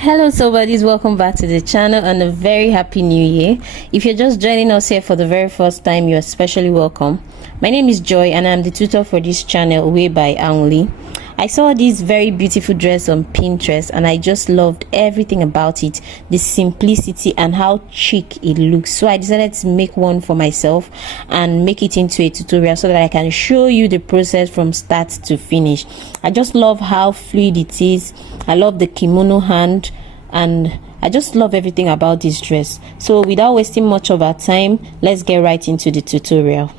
Hello so buddies, welcome back to the channel and a very happy new year. If you're just joining us here for the very first time, you're especially welcome. My name is Joy and I'm the tutor for this channel, Way by Anli. I saw this very beautiful dress on Pinterest and I just loved everything about it, the simplicity and how chic it looks. So I decided to make one for myself and make it into a tutorial so that I can show you the process from start to finish. I just love how fluid it is. I love the kimono hand and I just love everything about this dress. So without wasting much of our time, let's get right into the tutorial.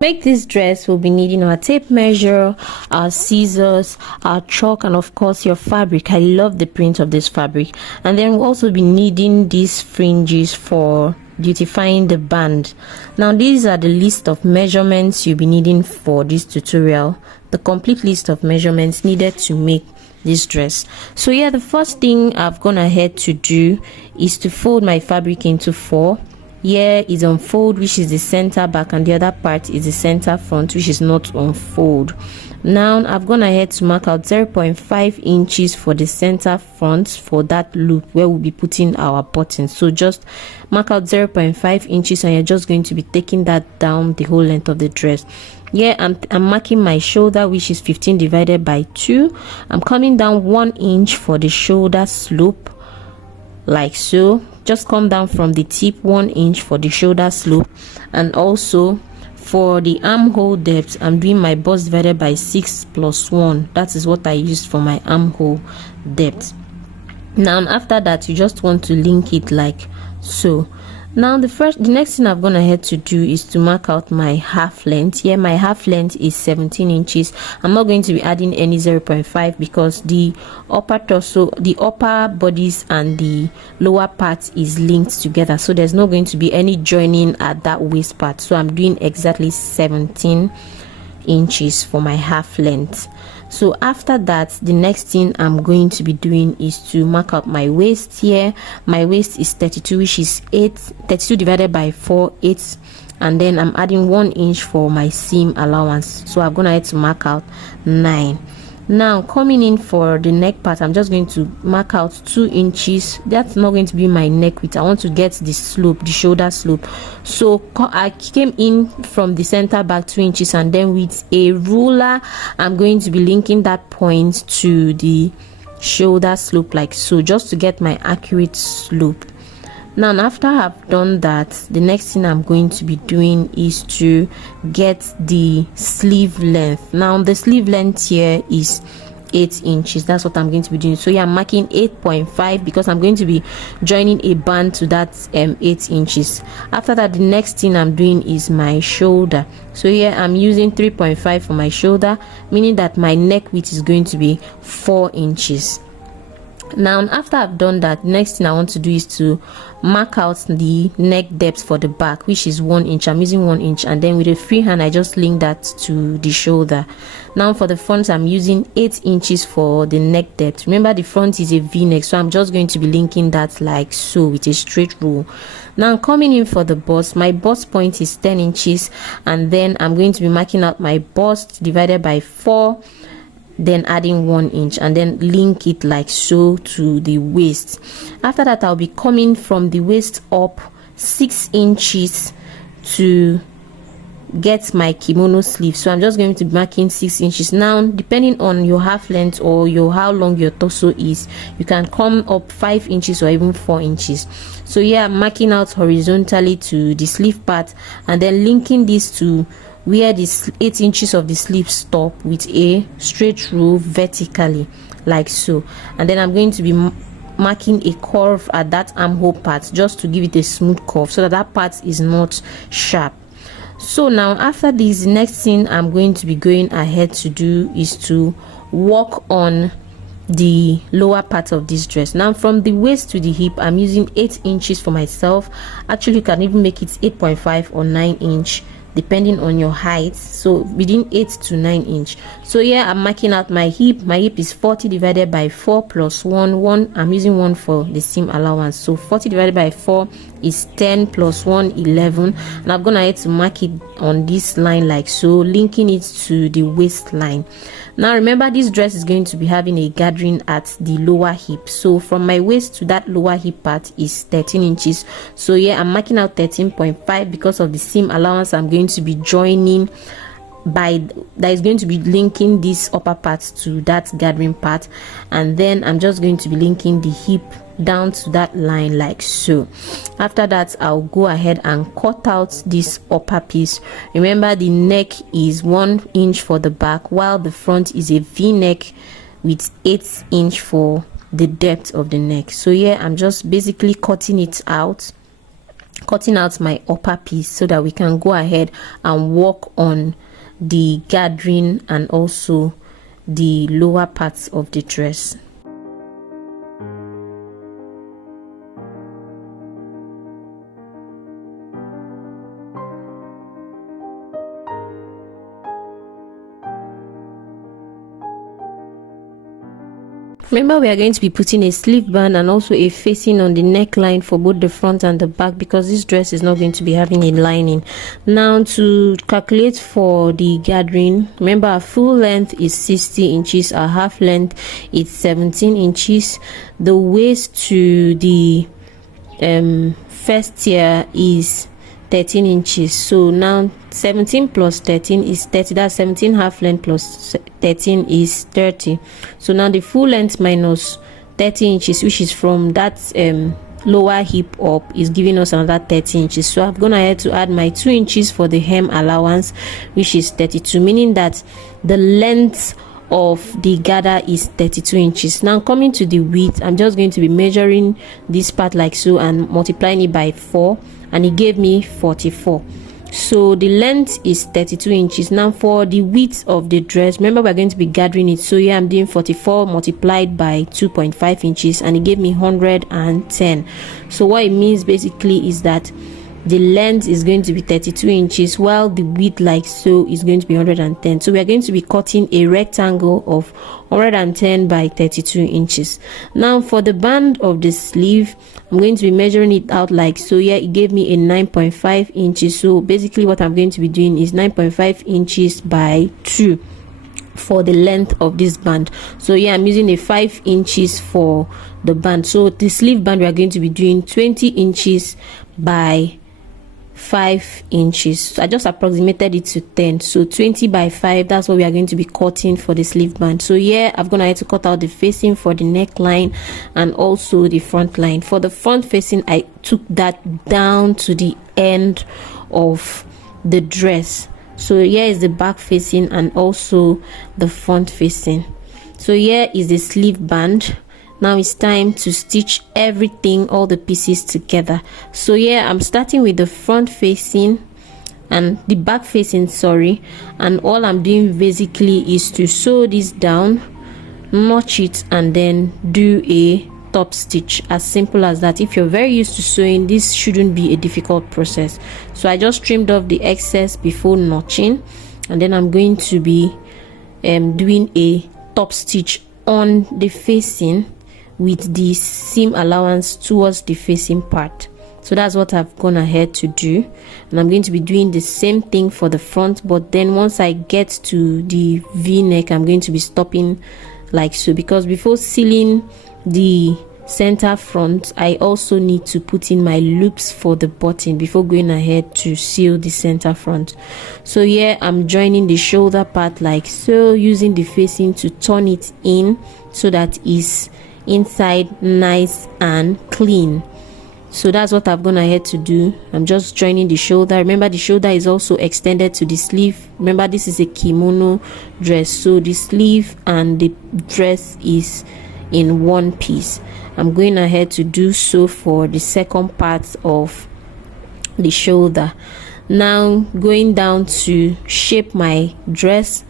To make this dress, we'll be needing our tape measure, our scissors, our chalk, and of course your fabric. I love the print of this fabric. And then we'll also be needing these fringes for beautifying the band. Now these are the list of measurements you'll be needing for this tutorial, the complete list of measurements needed to make this dress. So yeah, the first thing I've gone ahead to do is to fold my fabric into 4. Here is on fold, which is the center back, and the other part is the center front, which is not on fold. Now I've gone ahead to mark out 0.5 inches for the center front for that loop where we'll be putting our buttons. So just mark out 0.5 inches and you're just going to be taking that down the whole length of the dress. Yeah, I'm marking my shoulder, which is 15 divided by 2. I'm coming down 1 inch for the shoulder slope, like so. Just come down from the tip 1 inch for the shoulder slope. And also for the armhole depth, I'm doing my bust divided by 6 plus 1. That is what I used for my armhole depth. Now after that, you just want to link it like so. Now the next thing I've gone ahead to do is to mark out my half length. Here my half length is 17 inches. I'm not going to be adding any 0.5 because the upper torso, the upper bodies and the lower part is linked together, so there's not going to be any joining at that waist part. So I'm doing exactly 17 inches for my half length. So after that, the next thing I'm going to be doing is to mark out my waist. Here my waist is 32, which is 32 divided by 4, 8, and then I'm adding 1 inch for my seam allowance, so I'm gonna have to mark out 9. Now coming in for the neck part, I'm just going to mark out 2 inches. That's not going to be my neck width. I want to get the slope, the shoulder slope. So I came in from the center back 2 inches, and then with a ruler I'm going to be linking that point to the shoulder slope like so, just to get my accurate slope. Now after I've done that, the next thing I'm going to be doing is to get the sleeve length. Now the sleeve length here is 8 inches. That's what I'm going to be doing. So yeah, I'm marking 8.5 because I'm going to be joining a band to that 8 inches. After that, the next thing I'm doing is my shoulder. So here I'm using 3.5 for my shoulder, meaning that my neck width is going to be 4 inches. Now after I've done that, next thing I want to do is to mark out the neck depth for the back, which is 1 inch. I'm using 1 inch, and then with a free hand I just link that to the shoulder. Now for the front, I'm using 8 inches for the neck depth. Remember the front is a v-neck, so I'm just going to be linking that like so with a straight rule. Now coming in for the bust, my bust point is 10 inches, and then I'm going to be marking out my bust divided by 4, then adding 1 inch, and then link it like so to the waist. After that, I'll be coming from the waist up 6 inches to get my kimono sleeve. So I'm just going to be marking 6 inches. Now depending on your half length or how long your torso is, you can come up 5 inches or even 4 inches. So yeah, I'm marking out horizontally to the sleeve part and then linking this to where this 8 inches of the sleeve stop with a straight rule vertically like so. And then I'm going to be marking a curve at that armhole part just to give it a smooth curve so that that part is not sharp. So now after this, the next thing I'm going to be going ahead to do is to work on the lower part of this dress. Now from the waist to the hip, I'm using 8 inches for myself. Actually, you can even make it 8.5 or 9 inch depending on your height, so within 8 to 9 inch. So here I'm marking out my hip. My hip is 40 divided by 4 plus 1. I'm using 1 for the seam allowance, so 40 divided by 4 is 10 plus 1 11, and I'm gonna have to mark it on this line like so, linking it to the waistline. Now remember, this dress is going to be having a gathering at the lower hip, so from my waist to that lower hip part is 13 inches. So yeah, I'm marking out 13.5 because of the seam allowance I'm going to be joining by, that is going to be linking this upper part to that gathering part, and then I'm just going to be linking the hip down to that line like so. After that, I'll go ahead and cut out this upper piece. Remember, the neck is 1 inch for the back, while the front is a v-neck with 8 inch for the depth of the neck. So yeah, I'm just basically cutting out my upper piece so that we can go ahead and work on the gathering and also the lower parts of the dress. Remember, we are going to be putting a sleeve band and also a facing on the neckline for both the front and the back, because this dress is not going to be having a lining. Now, to calculate for the gathering, remember our full length is 60 inches, our half length is 17 inches. The waist to the first tier is 13 inches. So now 17 plus 13 is 30. That's 17 half length plus 13 is 30. So now the full length minus 30 inches, which is from that lower hip up, is giving us another 30 inches. So I'm gonna have to add my 2 inches for the hem allowance, which is 32, meaning that the length of the gather is 32 inches. Now coming to the width, I'm just going to be measuring this part like so and multiplying it by 4, and it gave me 44. So the length is 32 inches. Now for the width of the dress, remember we're going to be gathering it, so here I'm doing 44 multiplied by 2.5 inches, and it gave me 110. So what it means basically is that the length is going to be 32 inches, while the width like so is going to be 110. So we are going to be cutting a rectangle of 110 by 32 inches. Now for the band of the sleeve, I'm going to be measuring it out like so. Here it gave me a 9.5 inches. So basically what I'm going to be doing is 9.5 inches by 2 for the length of this band. So yeah, I'm using a 5 inches for the band. So the sleeve band, we are going to be doing 20 inches by 5 inches. So I just approximated it to 10, so 20 by 5, that's what we are going to be cutting for the sleeve band. So here I'm gonna have to cut out the facing for the neckline and also the front line. For the front facing, I took that down to the end of the dress. So here is the back facing and also the front facing. So here is the sleeve band. Now it's time to stitch everything, all the pieces together. So here I'm starting with the front facing and the back facing, sorry, and all I'm doing basically is to sew this down, notch it, and then do a top stitch. As simple as that. If you're very used to sewing, this shouldn't be a difficult process. So I just trimmed off the excess before notching, and then I'm going to be doing a top stitch on the facing with the seam allowance towards the facing part. So that's what I've gone ahead to do, and I'm going to be doing the same thing for the front, but then once I get to the v-neck, I'm going to be stopping like so, because before sealing the center front, I also need to put in my loops for the button before going ahead to seal the center front. So here I'm joining the shoulder part like so, using the facing to turn it in so that it's inside nice and clean. So that's what I've gone ahead to do. I'm just joining the shoulder. Remember, the shoulder is also extended to the sleeve. Remember, this is a kimono dress, so the sleeve and the dress is in one piece. I'm going ahead to do so for the second part of the shoulder. Now going down to shape my dress.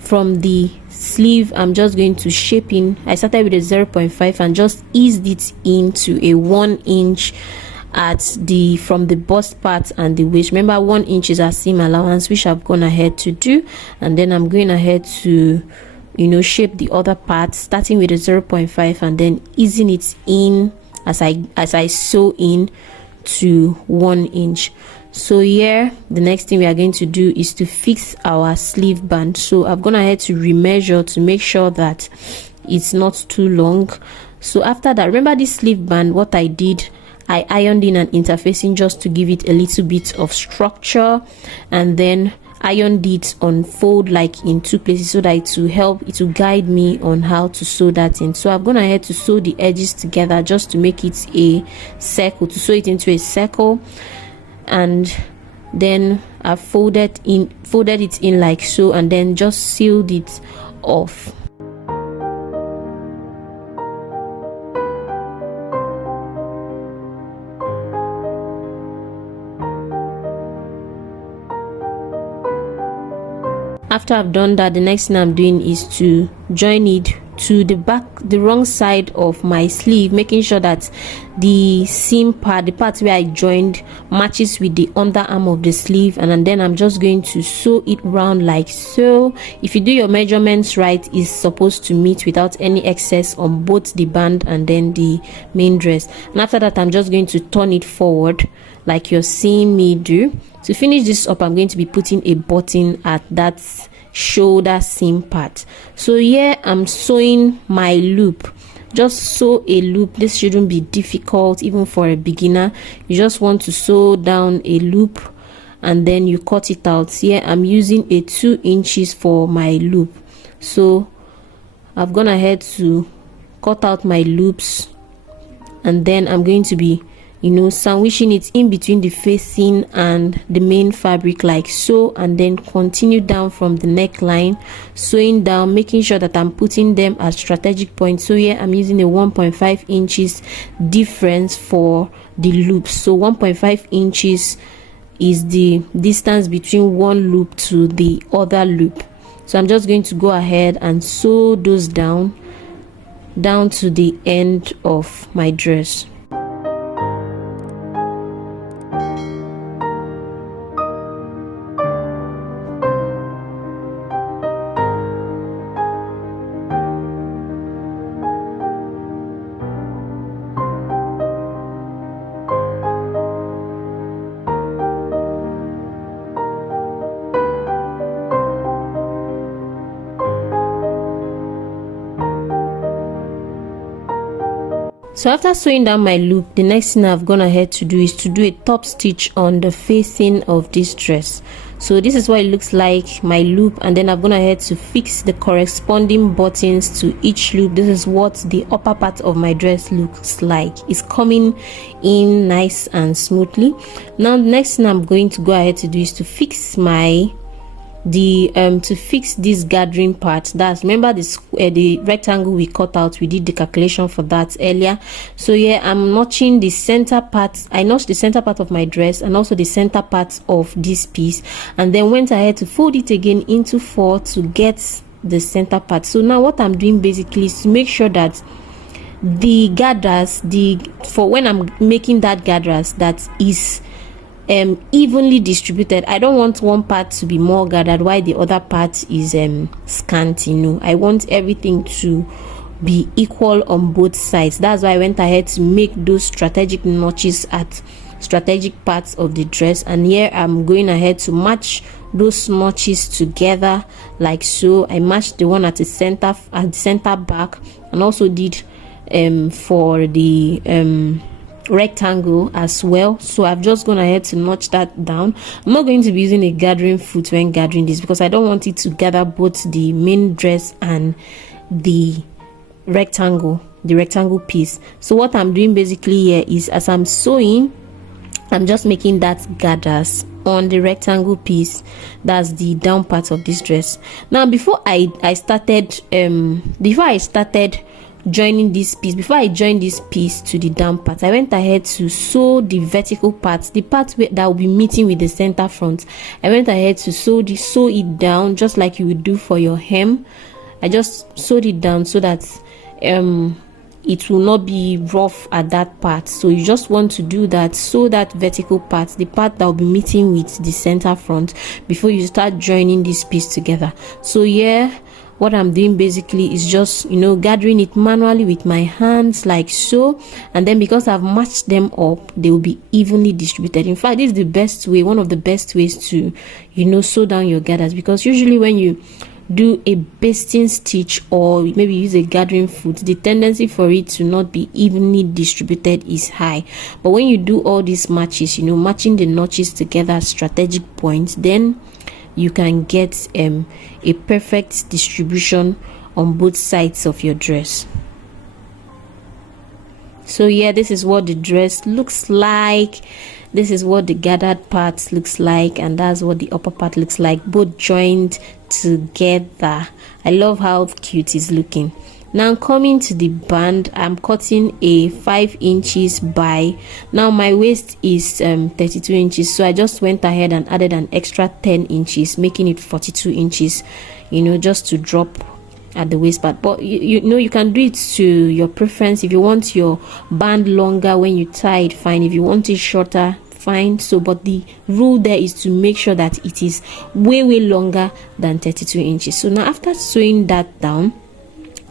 From the sleeve, I'm just going to shape in. I started with a 0.5 and just eased it into a 1 inch from the bust part and the waist. Remember, 1 inch is our seam allowance, which I've gone ahead to do, and then I'm going ahead to shape the other part, starting with a 0.5 and then easing it in as I sew in to 1 inch. So here the next thing we are going to do is to fix our sleeve band. So I've gone ahead to remeasure to make sure that it's not too long. So after that, remember this sleeve band, what I did, I ironed in an interfacing just to give it a little bit of structure, and then ironed it on fold like in 2 places so that it will guide me on how to sew that in. So I've gone ahead to sew the edges together just to make it a circle, to sew it into a circle, and then I folded it in like so, and then just sealed it off. After I've done that, the next thing I'm doing is to join it to the wrong side of my sleeve, making sure that the seam part, the part where I joined, matches with the underarm of the sleeve, and then I'm just going to sew it round like so. If you do your measurements right, it's supposed to meet without any excess on both the band and then the main dress. And after that, I'm just going to turn it forward like you're seeing me do. To finish this up, I'm going to be putting a button at that shoulder seam part. So here I'm sewing my loop. Just sew a loop. This shouldn't be difficult even for a beginner. You just want to sew down a loop and then you cut it out. Here I'm using a 2 inches for my loop. So I've gone ahead to cut out my loops, and then I'm going to be sandwiching it in between the facing and the main fabric like so, and then continue down from the neckline, sewing down, making sure that I'm putting them at strategic points. So here I'm using a 1.5 inches difference for the loops. So 1.5 inches is the distance between one loop to the other loop. So I'm just going to go ahead and sew those down to the end of my dress. So after sewing down my loop, the next thing I've gone ahead to do is to do a top stitch on the facing of this dress. So this is what it looks like, my loop, and then I've gone ahead to fix the corresponding buttons to each loop. This is what the upper part of my dress looks like. It's coming in nice and smoothly. Now the next thing I'm going to go ahead to do is to fix this gathering part. That's, remember the rectangle we cut out, we did the calculation for that earlier. So yeah, I'm notching the center part. I notched the center part of my dress and also the center part of this piece, and then went ahead to fold it again into 4 to get the center part. So now what I'm doing basically is to make sure that the gathers, for when I'm making that gathers, that is evenly distributed. I don't want one part to be more gathered while the other part is scant. I want everything to be equal on both sides. That's why I went ahead to make those strategic notches at strategic parts of the dress, and here I'm going ahead to match those notches together like so. I matched the one at the center back, and also did for the rectangle as well. So I've just gone ahead to notch that down. I'm not going to be using a gathering foot when gathering this, because I don't want it to gather both the main dress and the rectangle piece. So what I'm doing basically here is, as I'm sewing, I'm just making that gathers on the rectangle piece. That's the down part of this dress. Now before I started joining this piece, before I joined this piece to the down part, I went ahead to sew the vertical parts, the part that will be meeting with the center front. I went ahead to sew it down just like you would do for your hem. I just sewed it down so that it will not be rough at that part. So you just want to do that, sew that vertical part, the part that will be meeting with the center front, before you start joining this piece together. So yeah, what I'm doing basically is just, you know, gathering it manually with my hands like so, and then because I've matched them up, they will be evenly distributed. In fact, this is the best way, one of the best ways to, you know, sew down your gathers, because usually when you do a basting stitch or maybe use a gathering foot, the tendency for it to not be evenly distributed is high. But when you do all these matches, you know, matching the notches together at strategic points, then you can get a perfect distribution on both sides of your dress. So yeah, this is what the dress looks like. This is what the gathered part looks like, and that's what the upper part looks like, both joined together. I love how cute it's looking. Now coming to the band, I'm cutting a 5 inches by, now my waist is 32 inches, so I just went ahead and added an extra 10 inches, making it 42 inches, you know, just to drop at the waist part. But you know, you can do it to your preference. If you want your band longer when you tie it, fine. If you want it shorter, fine. So but the rule there is to make sure that it is way longer than 32 inches. So now after sewing that down,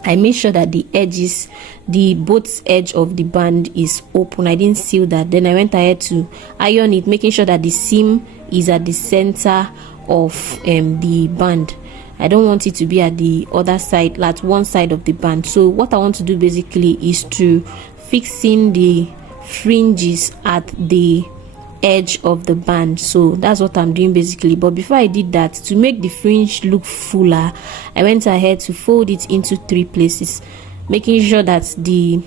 I made sure that the edges, the both edge of the band is open. I didn't seal that. Then I went ahead to iron it, making sure that the seam is at the center of the band. I don't want it to be at the other side, at one side of the band. So what I want to do basically is to fix in the fringes at the edge of the band. So that's what I'm doing basically. But before I did that, to make the fringe look fuller, I went ahead to fold it into 3 places, making sure that the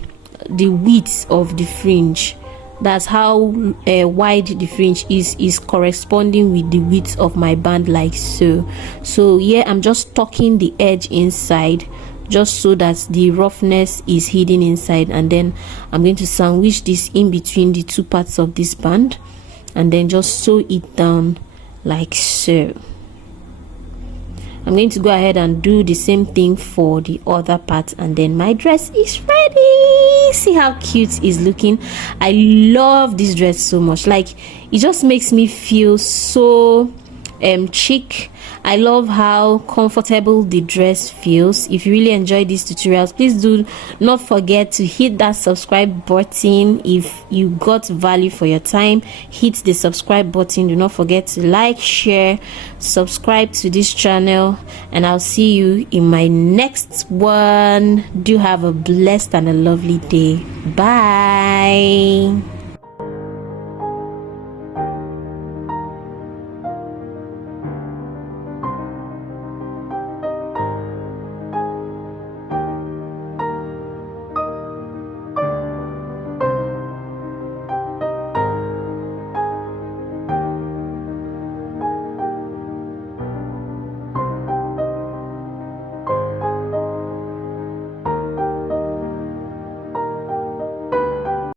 width of the fringe, that's how wide the fringe is corresponding with the width of my band, like so. So yeah, I'm just tucking the edge inside just so that the roughness is hidden inside, and then I'm going to sandwich this in between the 2 parts of this band, and then just sew it down like so. I'm going to go ahead and do the same thing for the other part, and then my dress is ready. See how cute it's looking. I love this dress so much. Like, it just makes me feel so chic. I love how comfortable the dress feels. If you really enjoy these tutorials, please do not forget to hit that subscribe button. If you got value for your time, hit the subscribe button. Do not forget to like, share, subscribe to this channel, and I'll see you in my next one. Do have a blessed and a lovely day. Bye.